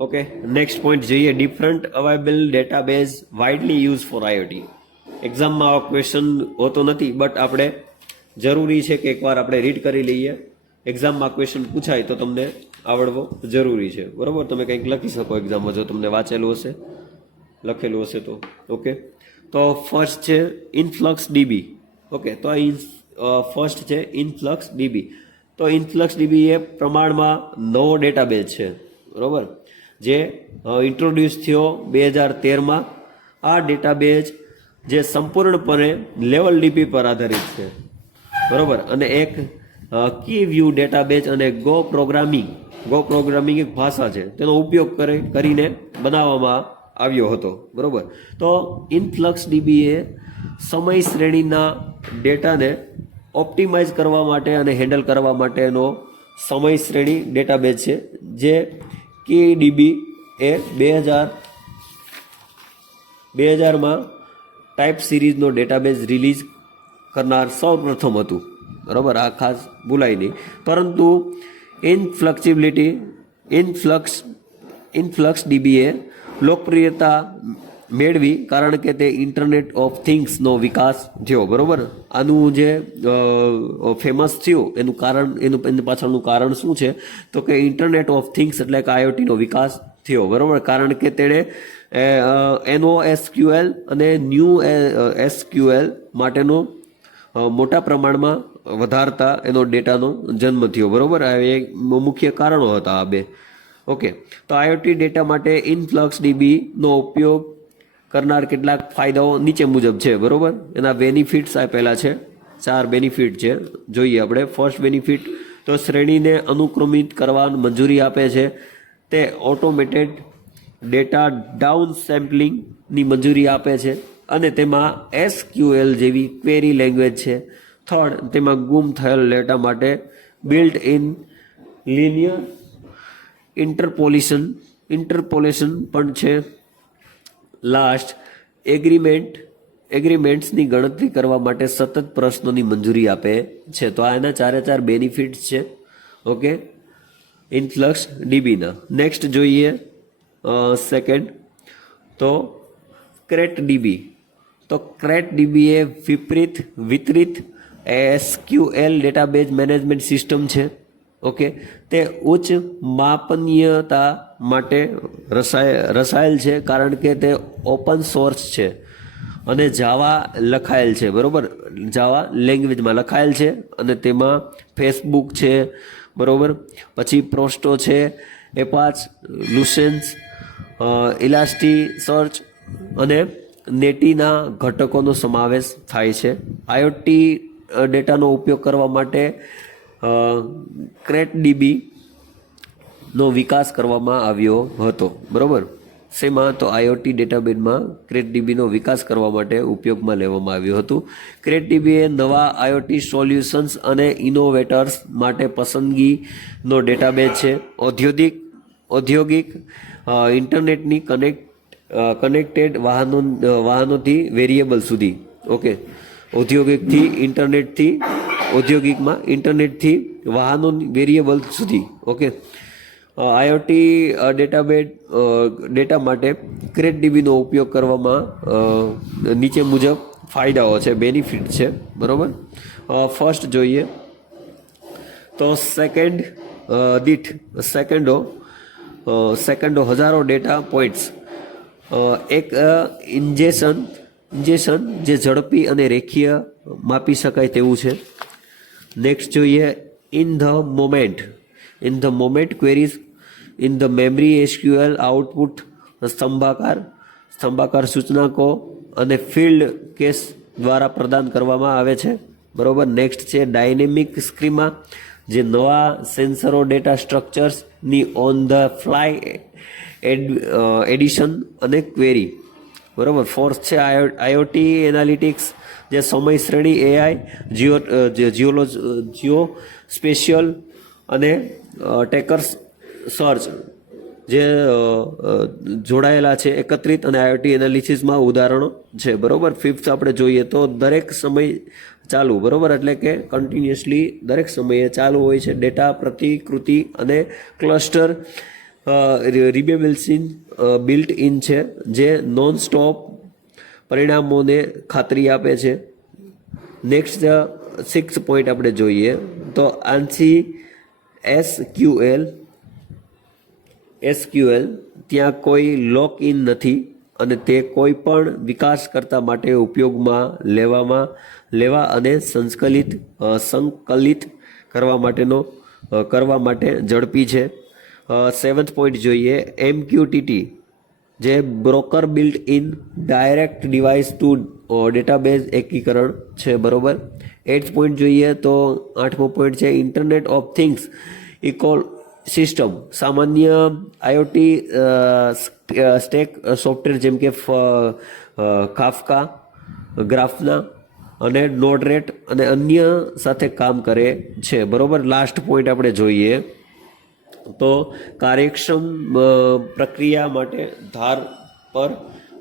Okay, next point જોઈએ. Different available database widely use for IoT. એક્ઝામમાં આવો question હોતો નથી, બટ આપણે જરૂરી છે કે એકવાર આપણે રીડ કરી લઈએ. એક્ઝામમાં ક્વેશ્ચન પૂછાય તો તમને આવડવો જરૂરી છે, બરોબર. તમે કંઈક લખી શકો એક્ઝામમાં જો તમને વાંચેલું હશે, લખેલું હશે તો. ઓકે, તો ફર્સ્ટ છે ઇનફ્લક્સ ડીબી. ઓકે, તો ફર્સ્ટ છે ઇનફ્લક્સ ડીબી. તો ઇનફ્લક્સ ડીબી એ પ્રમાણમાં નવો ડેટાબેઝ છે, બરોબર, જે ઇન્ટ્રોડ્યુસ થયો 2013માં. આ ડેટાબેઝ જે સંપૂર્ણપણે લેવલ ડીબી પર આધારિત છે, બરોબર, અને એક કી વ્યૂ ડેટાબેઝ અને ગો પ્રોગ્રામિંગ એક ભાષા છે, તેનો ઉપયોગ કરીને બનાવવામાં આવ્યો હતો, બરોબર. તો ઇનફ્લક્સ ડીબી એ સમય શ્રેણીના ડેટાને ઓપ્ટિમાઇઝ કરવા માટે અને હેન્ડલ કરવા માટેનો સમય શ્રેણી ડેટાબેઝ છે, જે KDB એ 2000માં ટાઈપ સિરીઝનો ડેટાબેઝ રિલીઝ કરનાર સૌ પ્રથમ હતું, બરાબર. આ ખાસ ભૂલાય નહીં. પરંતુ ઇનફ્લક્સ ડીબીએ લોકપ્રિયતા મેળવી કારણ કે તે ઇન્ટરનેટ ઓફ થિંગ્સનો વિકાસ થયો, બરાબર. આનું જે ફેમસ થયું એનું પાછળનું કારણ શું છે, તો કે ઇન્ટરનેટ ઓફ થિંગ્સ એટલે કે આઈઓટીનો વિકાસ થયો, બરાબર. કારણ કે તેણે NoSQL અને ન્યૂ SQL માટેનો મોટા પ્રમાણમાં વધારતા એનો ડેટાનો જન્મ થયો, બરાબર. આ એક મુખ્ય કારણો હતા આ બે. ઓકે, તો આઈઓટી ડેટા માટે ઇનફ્લક્સ ડીબીનો ઉપયોગ કરનાર કેટલાક ફાયદાઓ નીચે મુજબ છે, બરાબર. એના બેનિફિટ્સ આપેલા છે, 4 બેનિફિટ છે, જોઈએ આપણે. ફર્સ્ટ બેનિફિટ તો શ્રેણીને અનુક્રમિત કરવાની મંજૂરી આપે છે. તે ઓટોમેટેડ ડેટા ડાઉન સેમ્પલિંગની મંજૂરી આપે છે અને તેમાં SQL જેવી ક્વેરી લેંગ્વેજ છે. થર્ડ, તેમાં ગુમ થયેલ ડેટા માટે બિલ્ટ ઇન લિનિયર ઇન્ટરપોલેશન પણ છે. લાસ્ટ, એગ્રીમેન્ટ્સની ગણતરી કરવા માટે સતત પ્રશ્નોની મંજૂરી આપે છે. તો આ એના 4 બેનિફિટ્સ છે, ઓકે, ઇનફ્લક્સ ડીબીના. નેક્સ્ટ જોઈએ સેકન્ડ, તો ક્રેટ ડીબી. તો ક્રેટ ડીબી એ વિતરિત SQL ડેટાબેઝ મેનેજમેન્ટ સિસ્ટમ છે, ઓકે. તે ઉચ્ચ માપનીયતા માટે રચાયેલ છે કારણ કે તે ઓપન સોર્સ છે અને જાવા લખાયેલ છે, બરોબર. જાવા લેંગ્વેજમાં લખાયેલ છે અને તેમાં ફેસબુક છે, બરોબર. પછી પ્રોસ્ટો છે, એપાચ, લુસેન્સ, ઇલાસ્ટીસર્ચ અને નેટીના ઘટકોનો સમાવેશ થાય છે. આઈઓટી ડેટાનો ઉપયોગ કરવા માટે ક્રેટડીબી નો વિકાસ કરવામાં આવ્યો હતો, બરોબર. શેમાં? તો આઈઓટી ડેટાબેઝમાં ક્રેટડીબીનો વિકાસ કરવા માટે ઉપયોગમાં લેવામાં આવ્યું હતું. ક્રેટડીબી એ નવા આઈઓટી સોલ્યુશન્સ અને ઇનોવેટર્સ માટે પસંદગીનો ડેટાબેઝ છે. ઔદ્યોગિક ઇન્ટરનેટની કનેક્ટેડ વાહનોથી વેરિયેબલ સુધી, ઓકે. ઔદ્યોગિકમાં ઇન્ટરનેટથી વાહનો વેરિયેબલ સુધી, ઓકે. આઈઓટી ડેટા માટે ક્રેટડીબીનો ઉપયોગ કરવામાં નીચે મુજબ ફાયદાઓ છે, બેનિફિટ છે, બરોબર. ફર્સ્ટ જોઈએ તો સેકન્ડો હજારો ડેટા પોઈન્ટ્સ. એક ઇન્જેક્શન જે ઝડપી અને રેખીય માપી શકાય તેવું છે. નેક્સ્ટ જોઈએ in the moment queries in the memory SQL output સ્તંભાકાર સૂચનાકો અને ફિલ્ડ કેસ દ્વારા પ્રદાન કરવામાં આવે છે, બરોબર. નેક્સ્ટ છે ડાયનેમિક સ્કીમા, જે નવા સેન્સરો ડેટા સ્ટ્રક્ચર્સની ઓન ધ ફ્લાય એડિશન અને ક્વેરી, બરોબર. ફોર્થ છે આઈઓટી એનાલિટિક્સ, જે સમય શ્રેણી AI, જીઓ સ્પેશિયલ અને ટેકર્સ સર્ચ જે જોડાયેલા છે, એકત્રિત અને આઈઓટી એનાલિસિસમાં ઉદાહરણો છે, બરોબર. ફિફ્થ આપણે જોઈએ તો દરેક સમય ચાલુ, બરોબર, એટલે કે કન્ટિન્યુઅસલી દરેક સમયે ચાલુ હોય છે ડેટા પ્રતિકૃતિ અને ક્લસ્ટર રિબેબેલ્સિન બિલ્ટ ઇન છે, જે નોન સ્ટોપ પરિણામોને ખાતરી આપે છે. નેક્સ્ટ 6 પોઈન્ટ આપણે જોઈએ તો આંસી એસક્યુએલ ત્યાં કોઈ લોક ઇન નથી અને તે કોઈ પણ વિકાસકર્તા માટે ઉપયોગમાં લેવા અને સંકલિત કરવા માટે ઝડપી છે. 7th પોઈન્ટ જોઈએ MQTT, જે broker built in direct device to database એકીકરણ છે, બરોબર. 8th પોઈન્ટ જોઈએ તો 8મો પોઈન્ટ છે ઇન્ટરનેટ ઓફ થિંગ્સ ઇકોસિસ્ટમ, સામાન્ય આઈઓટી સ્ટેક સોફ્ટવેર જેમ કે કાફકા, ગ્રાફના અને નોડરેટ અને અન્ય સાથે કામ કરે છે, બરોબર. લાસ્ટ પોઈન્ટ આપણે જોઈએ તો કાર્યક્ષમ પ્રક્રિયા માટે ધાર પર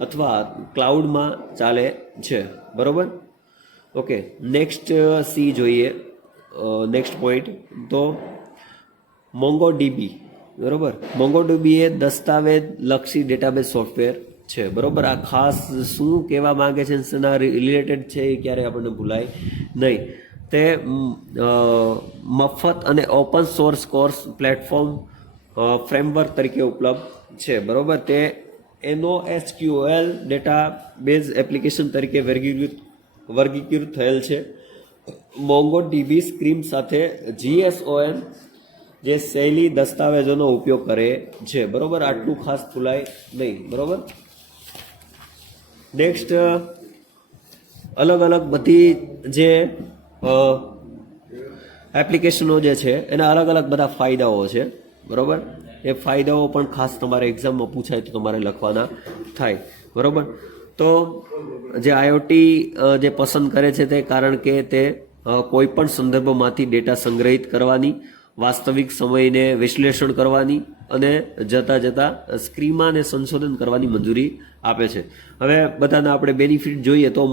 અથવા ક્લાઉડમાં ચાલે છે, બરોબર. ઓકે, નેક્સ્ટ સી જોઈએ. નેક્સ્ટ પોઈન્ટ તો મોંગોડીબી, બરોબર. મોંગોડીબી એ દસ્તાવેજ લક્ષી ડેટાબેઝ સોફ્ટવેર છે, બરોબર. આ ખાસ શું કહેવા માંગે છે, શેના રિલેટેડ છે એ ક્યારે આપણને ભૂલાય નહીં. તે મફત અને open source course platform framework તરીકે ઉપલબ્ધ છે, બરોબર. તે NoSQL ડેટાબેઝ એપ્લિકેશન તરીકે વર્ગીકૃત થયેલ છે. મોંગોડીબી સ્ક્રીમ સાથે GSON જે શૈલી દસ્તાવેજોનો ઉપયોગ કરે છે, બરોબર. આટલું ખાસ ભૂલાય નહીં, બરોબર. નેક્સ્ટ અલગ અલગ બધી જે એપ્લિકેશનો જે છે એના અલગ અલગ બધા ફાયદાઓ છે, બરોબર. એ ફાયદાઓ પણ ખાસ તમારે એક્ઝામમાં પૂછાય તો તમારે લખવાના થાય, બરોબર. તો જે આઈઓટી જે પસંદ કરે છે તે કારણ કે તે કોઈ પણ સંદર્ભમાંથી ડેટા સંગ્રહિત કરવાની, વાસ્તવિક સમયને વિશ્લેષણ કરવાની અને જતા સ્કીમાને સંશોધન કરવાની મંજૂરી આપે છે. હવે બધાના આપણે બેનિફિટ જોઈએ તો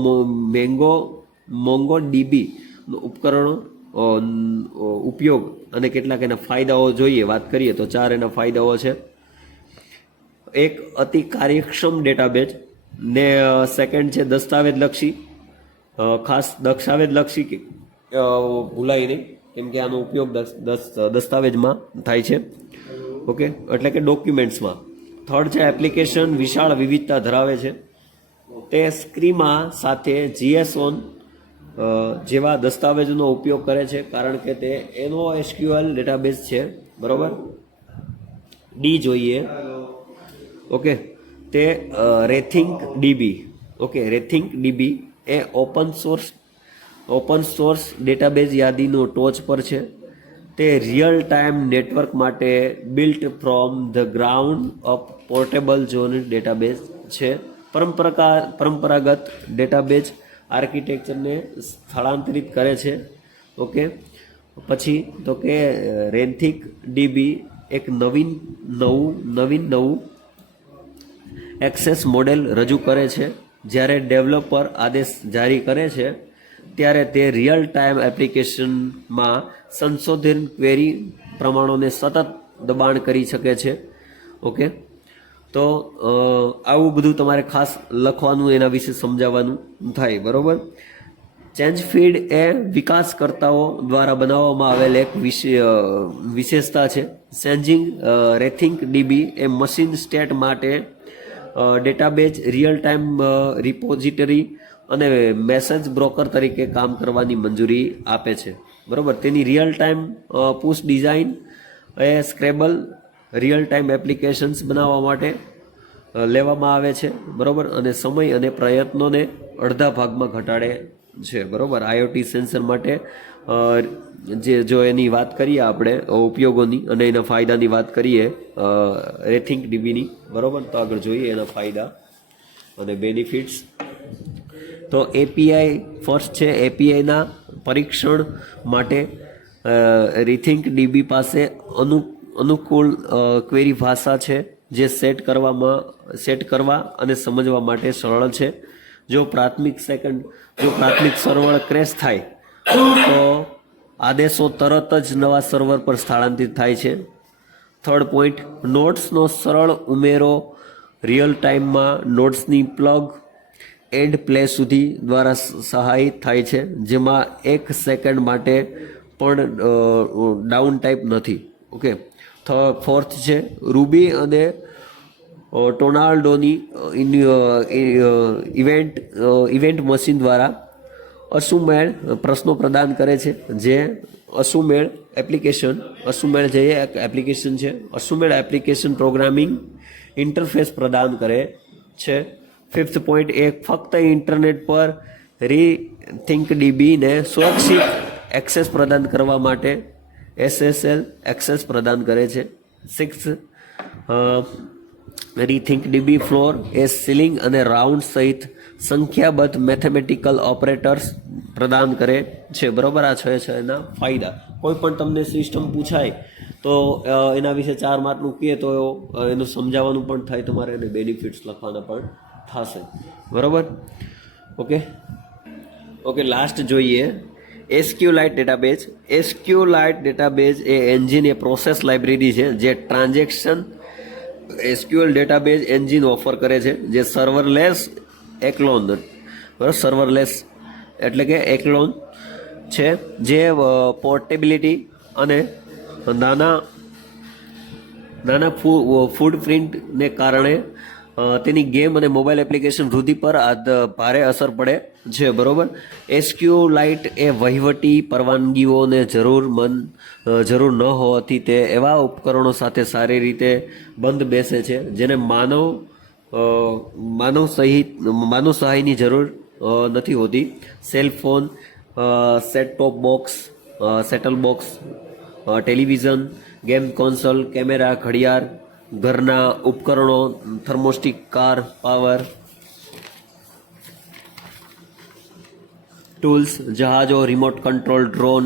મોંગોડીબી ઉપકરણો ઉપયોગ અને કેટલાક એના ફાયદાઓ જોઈએ, વાત કરીએ તો 4 એના ફાયદાઓ છે. એક, અતિ કાર્યક્ષમ ડેટાબેઝ ને સેકન્ડ છે દસ્તાવેજ લક્ષી, ખાસ દસ્તાવેજ લક્ષી ભૂલાય નહીં કેમ કે આનો ઉપયોગ દસ્તાવેજમાં થાય છે, ઓકે, એટલે કે ડોક્યુમેન્ટ્સમાં. થર્ડ છે એપ્લિકેશન વિશાળ વિવિધતા ધરાવે છે. તે સ્કીમા સાથે GSON જેવા દસ્તાવેજોનો ઉપયોગ કરે છે કારણ કે તે NoSQL ડેટાબેઝ છે, બરોબર. ડી જોઈએ, ઓકે, તે RethinkDB, ઓકે, RethinkDB એ ઓપન સોર્સ ડેટાબેઝ યાદીનો ટોચ પર છે. તે રિયલ ટાઈમ નેટવર્ક માટે built from the ground up portable zone database છે. પરંપરાગત ડેટાબેઝ આર્કિટેક્ચરને સ્થળાંતરિત કરે છે, ઓકે. પછી તો કે RethinkDB એક નવું એક્સેસ મોડેલ રજૂ કરે છે. જ્યારે ડેવલપર આદેશ જારી કરે છે ત્યારે તે રિયલ ટાઈમ એપ્લિકેશનમાં સંશોધન ક્વેરી પ્રમાણોને સતત દબાણ કરી શકે છે, ઓકે. તો આવું બધું તમારે ખાસ લખવાનું, એના વિશે સમજાવવાનું થાય, બરોબર. ચેન્જ ફીડ એ વિકાસકર્તાઓ દ્વારા બનાવવામાં આવેલ એક વિશેષતા છે. RethinkDB એ મશીન સ્ટેટ માટે ડેટાબેઝ રિયલ ટાઈમ રિપોઝિટરી અને મેસેજ બ્રોકર તરીકે કામ કરવાની મંજૂરી આપે છે, બરોબર. તેની રિયલ ટાઈમ પુશ ડિઝાઇન એ સ્ક્રેબલ રિયલ ટાઈમ એપ્લિકેશન્સ બનાવવા માટે લેવામાં આવે છે, બરોબર. અને સમય અને પ્રયત્નોને અડધા ભાગમાં ઘટાડે છે, બરોબર. IoT સેન્સર માટે જો એની વાત કરીએ આપણે ઉપયોગોની અને એના ફાયદાની વાત કરીએ RethinkDBની, બરોબર. તો આગળ જોઈએ એના ફાયદા અને બેનિફિટ્સ. તો API ફર્સ્ટ છે. APIના પરીક્ષણ માટે RethinkDB પાસે અનુકૂળ ક્વેરી ભાષા છે જે સેટ કરવા અને સમજવા માટે સરળ છે. જો પ્રાથમિક સર્વર ક્રેશ થાય તો આદેશો તરત જ નવા સર્વર પર સ્થળાંતરિત થાય છે. થર્ડ પોઈન્ટ, નોટ્સનો સરળ ઉમેરો રિયલ ટાઈમમાં નોટ્સની પ્લગ એન્ડ પ્લે સુધી દ્વારા સહાય થાય છે, જેમાં 1 સેકન્ડ માટે પણ ડાઉન ટાઈપ નથી. ઓકે. ફોર્થ છે, રૂબી અને ટોર્નાડોની ઇવેન્ટ મશીન દ્વારા અસુમેળ પ્રશ્નો પ્રદાન કરે છે, જે અસુમેળ જે એક એપ્લિકેશન છે, અસુમેળ એપ્લિકેશન પ્રોગ્રામિંગ ઇન્ટરફેસ પ્રદાન કરે છે. ફિફ્થ પોઈન્ટ, ફક્ત ઇન્ટરનેટ પર રીથિંકડીબીને સુરક્ષિત એક્સેસ પ્રદાન કરવા માટે SSL એક્સેસ પ્રદાન કરે છે. સિક્સ, રીથિંકડીબી ફ્લોર એ સીલિંગ અને રાઉન્ડ સહિત સંખ્યાબદ્ધ મેથેમેટિકલ ઓપરેટર્સ પ્રદાન કરે છે. બરોબર, આ છે એના ફાયદા. કોઈ પણ તમને સિસ્ટમ પૂછાય તો એના વિશે 4 માર્કનું કહે તો એનું સમજાવવાનું પણ થાય તમારે, અને બેનિફિટ્સ લખવાના પણ થશે. બરોબર. ઓકે, લાસ્ટ જોઈએ SQLite ડેટાબેઝ. SQLite ડેટાબેઝ એ એન્જિન એ પ્રોસેસ લાઇબ્રેરી છે જે transaction SQL database engine offer કરે છે, જે સર્વરલેસ એટલે કે એકલોન છે, જે પોર્ટેબિલિટી અને નાના ફૂટપ્રિન્ટને કારણે તેની ગેમ અને મોબાઈલ એપ્લિકેશન વૃદ્ધિ પર ભારે અસર પડે છે. બરોબર. SQLite એ વહીવટી પરવાનગીઓને જરૂર ન હોવાથી તે એવા ઉપકરણો સાથે સારી રીતે બંધ બેસે છે જેને માનવ સહાયની જરૂર નથી હોતી. Cell phone, settle box, television, game console, camera, ઘડિયાળ, ઘરના ઉપકરણો, થર્મોસ્ટિક, કાર, પાવર ટૂલ્સ, જહાજો, રિમોટ કંટ્રોલ, ડ્રોન,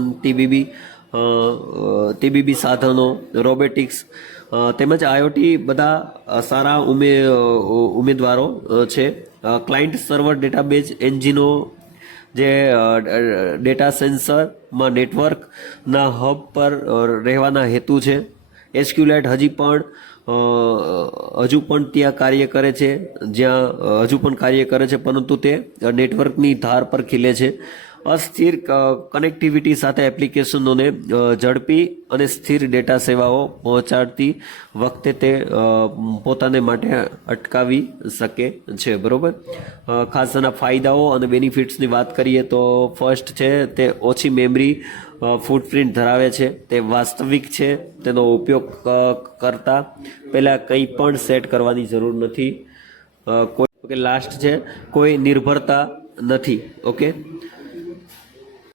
TBB સાધનો, રોબોટિક્સ તેમજ IoT બધા સારા ઉમેદવારો છે. ક્લાયન્ટ સર્વર ડેટાબેઝ એન્જિનો જે ડેટા સેન્સરમાં નેટવર્કના હબ પર રહેવાના હેતુ છે. SQLite હજુ પણ ત્યાં કાર્ય કરે છે, પરંતુ તે નેટવર્કની ધાર પર ખીલે છે. અસ્થિર કનેક્ટિવિટી સાથે એપ્લિકેશનોને ઝડપી અને સ્થિર ડેટા સેવાઓ પહોંચાડતી વખતે તે પોતાને માટે અટકાવી શકે છે. બરોબર. ખાસ એના ફાયદાઓ અને બેનિફિટ્સની વાત કરીએ તો ફર્સ્ટ છે, તે ઓછી મેમરી ફૂટપ્રિન્ટ ધરાવે છે, તે વાસ્તવિક છે, તેનો ઉપયોગ કરતા પહેલાં કંઈ પણ સેટ કરવાની જરૂર નથી. લાસ્ટ છે, કોઈ નિર્ભરતા નથી. ઓકે.